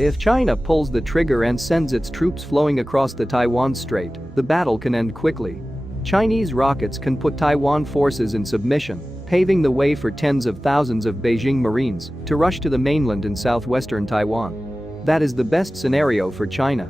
If China pulls the trigger and sends its troops flowing across the Taiwan Strait, the battle can end quickly. Chinese rockets can put Taiwan forces in submission, paving the way for tens of thousands of Beijing Marines to rush to the mainland in southwestern Taiwan. That is the best scenario for China.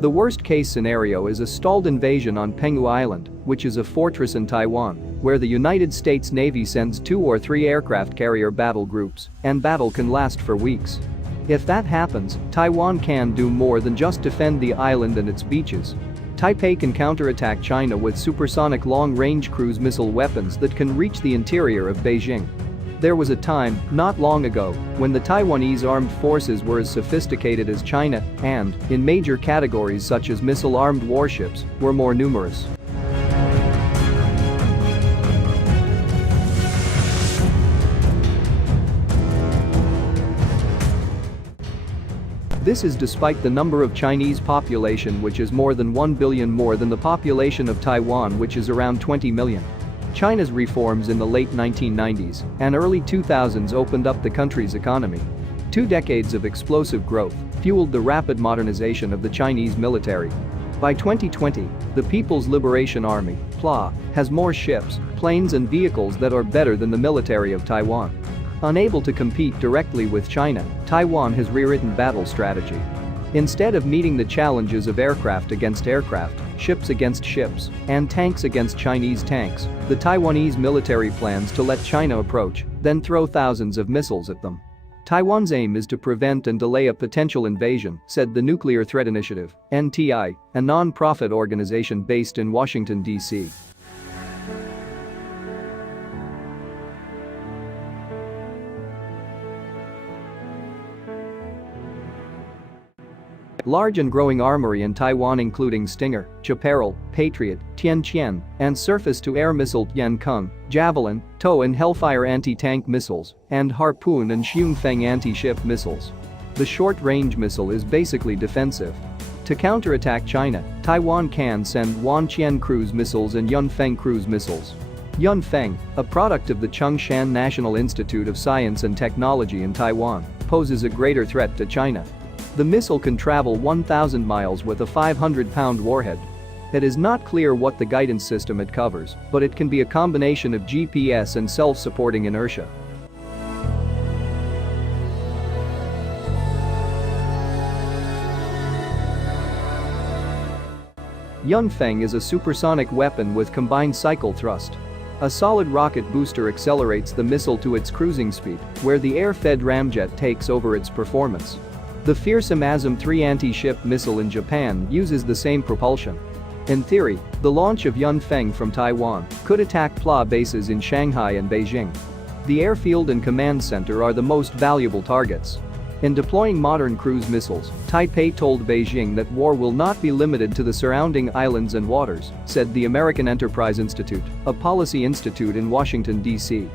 The worst-case scenario is a stalled invasion on Penghu Island, which is a fortress in Taiwan, where the United States Navy sends 2 or 3 aircraft carrier battle groups, and battle can last for weeks. If that happens, Taiwan can do more than just defend the island and its beaches. Taipei can counterattack China with supersonic long-range cruise missile weapons that can reach the interior of Beijing. There was a time, not long ago, when the Taiwanese armed forces were as sophisticated as China and, in major categories such as missile-armed warships, were more numerous. This is despite the number of Chinese population, which is more than 1 billion more than the population of Taiwan, which is around 20 million. China's reforms in the late 1990s and early 2000s opened up the country's economy. 2 decades of explosive growth fueled the rapid modernization of the Chinese military. By 2020, the People's Liberation Army (PLA) has more ships, planes and vehicles that are better than the military of Taiwan. Unable to compete directly with China, Taiwan has rewritten battle strategy. Instead of meeting the challenges of aircraft against aircraft, ships against ships, and tanks against Chinese tanks, the Taiwanese military plans to let China approach, then throw thousands of missiles at them. Taiwan's aim is to prevent and delay a potential invasion, said the Nuclear Threat Initiative, NTI, a non-profit organization based in Washington, D.C. Large and growing armory in Taiwan including Stinger, Chaparral, Patriot, Tianqian, and surface-to-air missile Tiankung, Javelin, TOW and Hellfire anti-tank missiles, and Harpoon and Xiongfeng anti-ship missiles. The short-range missile is basically defensive. To counterattack China, Taiwan can send Wanqian cruise missiles and Yunfeng cruise missiles. Yunfeng, a product of the Chongshan National Institute of Science and Technology in Taiwan, poses a greater threat to China. The missile can travel 1,000 miles with a 500-pound warhead. It is not clear what the guidance system it covers, but it can be a combination of GPS and self-supporting inertia. Yunfeng is a supersonic weapon with combined cycle thrust. A solid rocket booster accelerates the missile to its cruising speed, where the air-fed ramjet takes over its performance. The fearsome ASM-3 anti-ship missile in Japan uses the same propulsion. In theory, the launch of Yunfeng from Taiwan could attack PLA bases in Shanghai and Beijing. The airfield and command center are the most valuable targets. In deploying modern cruise missiles, Taipei told Beijing that war will not be limited to the surrounding islands and waters, said the American Enterprise Institute, a policy institute in Washington, D.C.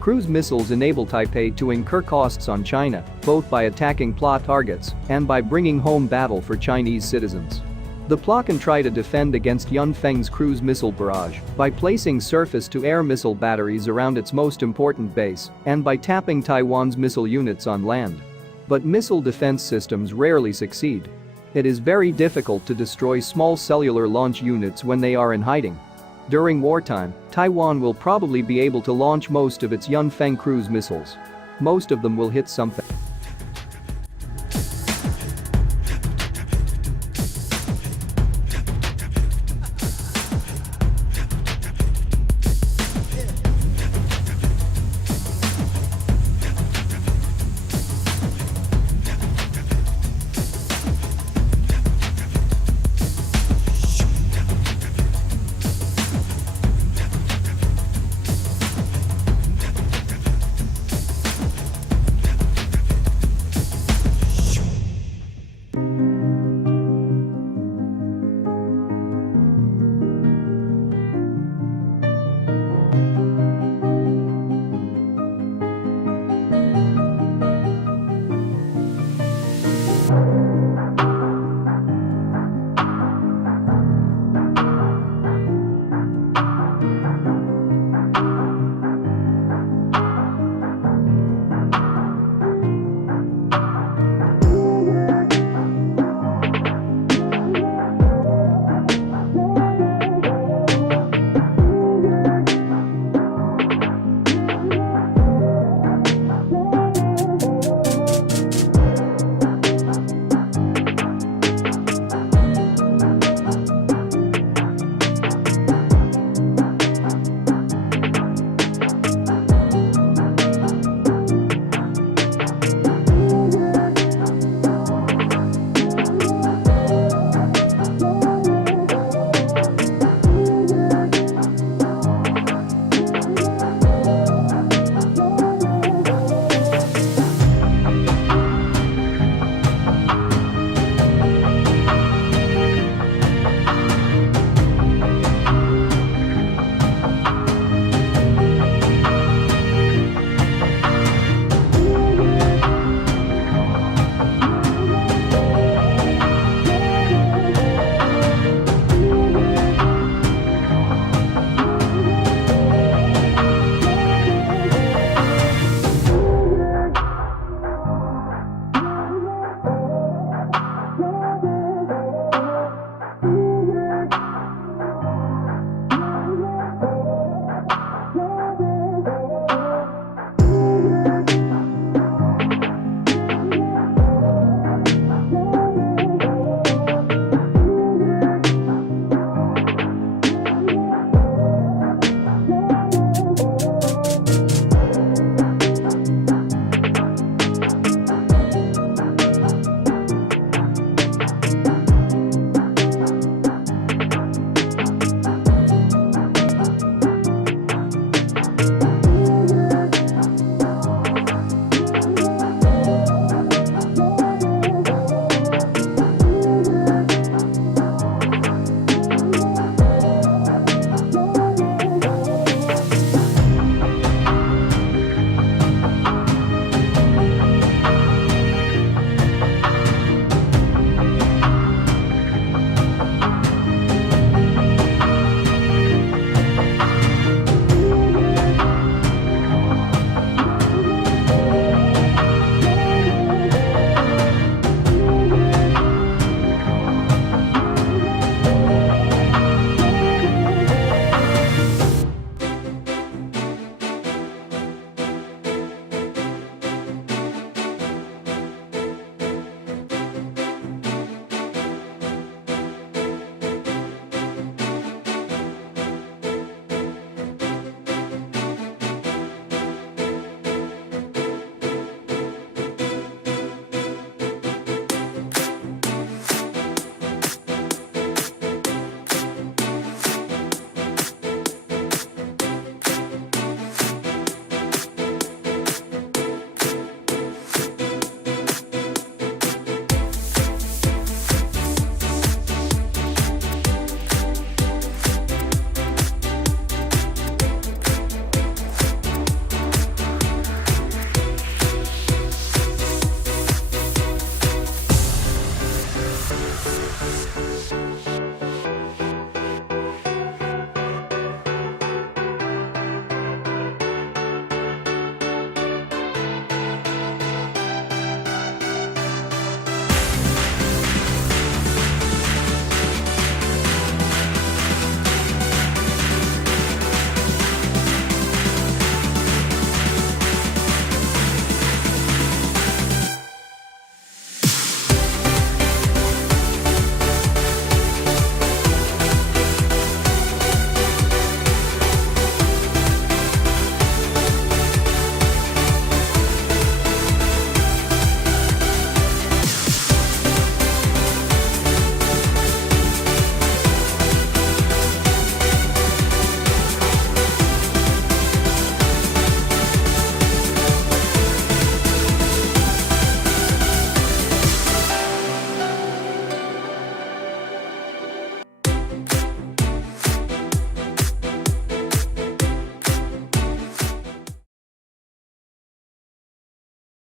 Cruise missiles enable Taipei to incur costs on China, both by attacking PLA targets and by bringing home battle for Chinese citizens. The PLA can try to defend against Yunfeng's cruise missile barrage by placing surface-to-air missile batteries around its most important base and by tapping Taiwan's missile units on land. But missile defense systems rarely succeed. It is very difficult to destroy small cellular launch units when they are in hiding. During wartime, Taiwan will probably be able to launch most of its Yunfeng cruise missiles. Most of them will hit something.